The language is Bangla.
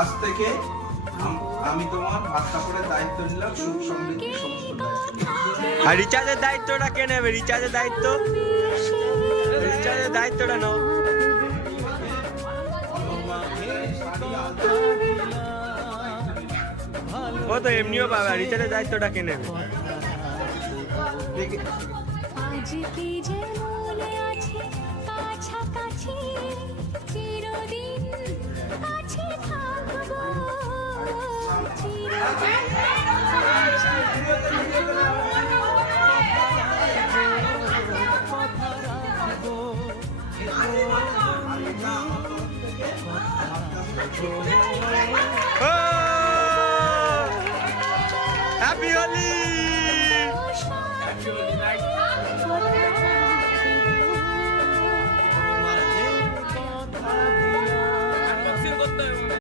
আজ থেকে আমি তোমার ভাত কাপড়ের দায়িত্ব নিলাম, সুখ সমৃদ্ধি সমস্ত দায়িত্ব। আর রিচার্জের দায়িত্বটা কে নেবে? রিচার্জের দায়িত্বটা নাও। ও তো এমনিও পাবে, আর রিচার্জের দায়িত্বটা কে নেবে? আজ কি যে মনে আছে কাছাকাছি, চিরদিন কাছে থাকবো, হ্যাপি হোলি! চিরদিন